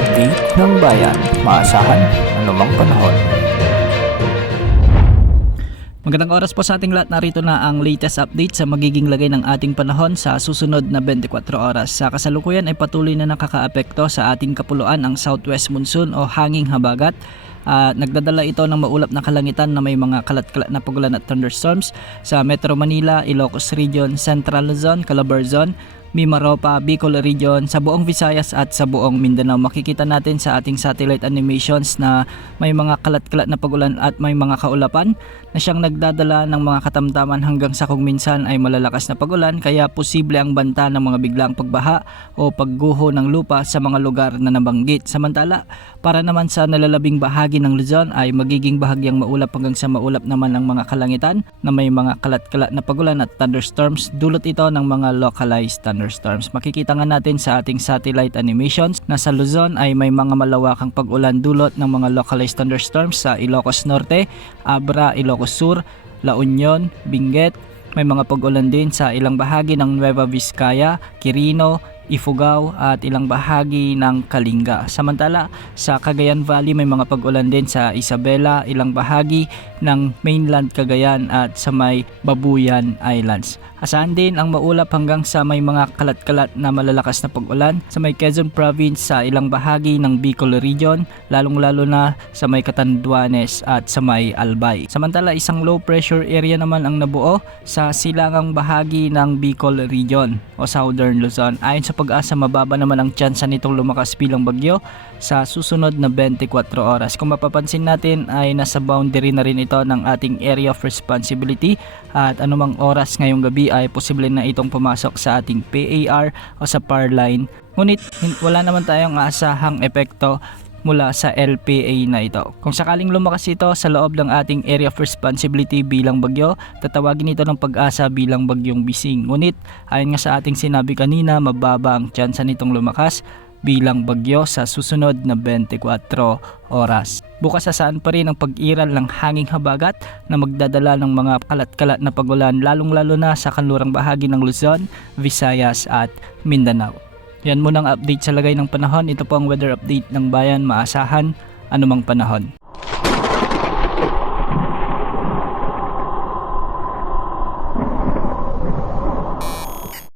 update ng bayan, maasahan anumang panahon. Magandang oras po sa ating lahat. Narito na ang latest update sa magiging lagay ng ating panahon sa susunod na 24 oras. Sa kasalukuyan ay patuloy na nakakaapekto sa ating kapuluan ang southwest monsoon o hanging habagat. Nagdadala ito ng maulap na kalangitan na may mga kalat-kalat na pagulan at thunderstorms sa Metro Manila, Ilocos Region, Central Luzon, Calabarzon, Mimaropa, Bicol Region, sa buong Visayas at sa buong Mindanao. Makikita natin sa ating satellite animations na may mga kalat-kalat na pagulan at may mga kaulapan na siyang nagdadala ng mga katamtaman hanggang sa kung minsan ay malalakas na pagulan, kaya posible ang banta ng mga biglang pagbaha o pagguho ng lupa sa mga lugar na nabanggit. Samantala, para naman sa nalalabing bahagi ng Luzon ay magiging bahagyang maulap hanggang sa maulap naman ang mga kalangitan na may mga kalat-kalat na pagulan at thunderstorms. Dulot ito ng mga localized thunderstorms. Makikita nga natin sa ating satellite animations na sa Luzon ay may mga malawakang pag-ulan dulot ng mga localized thunderstorms sa Ilocos Norte, Abra, Ilocos Sur, La Union, Benguet. May mga pag-ulan din sa ilang bahagi ng Nueva Vizcaya, Quirino, Ifugao at ilang bahagi ng Kalinga. Samantala, sa Cagayan Valley may mga pag-ulan din sa Isabela, ilang bahagi ng mainland Cagayan at sa may Babuyan Islands. Asahan din ang maulap hanggang sa may mga kalat-kalat na malalakas na pag-ulan sa may Quezon Province sa ilang bahagi ng Bicol Region, lalong-lalo na sa may Catanduanes at sa may Albay. Samantala, isang low pressure area naman ang nabuo sa silangang bahagi ng Bicol Region o Southern Luzon. Ayon sa Pag-asa, mababa naman ang tsansa nitong lumakas bilang bagyo sa susunod na 24 oras. Kung mapapansin natin ay nasa boundary na rin ito ng ating area of responsibility at anumang oras ngayong gabi ay posible na itong pumasok sa ating PAR o sa PAR line. Ngunit wala naman tayong aasahang epekto mula sa LPA na ito. Kung sakaling lumakas ito sa loob ng ating area of responsibility bilang bagyo, tatawagin ito ng Pag-asa bilang bagyong Bising. Ngunit ayon nga sa ating sinabi kanina, mababa ang tsansa nitong lumakas bilang bagyo sa susunod na 24 oras. Bukas asaan pa rin ang pag-iral ng hanging habagat na magdadala ng mga kalat-kalat na pagulan, lalong-lalo na sa kanlurang bahagi ng Luzon, Visayas at Mindanao. Yan muna ang update sa lagay ng panahon. Ito po ang weather update ng bayan, maasahan anumang panahon.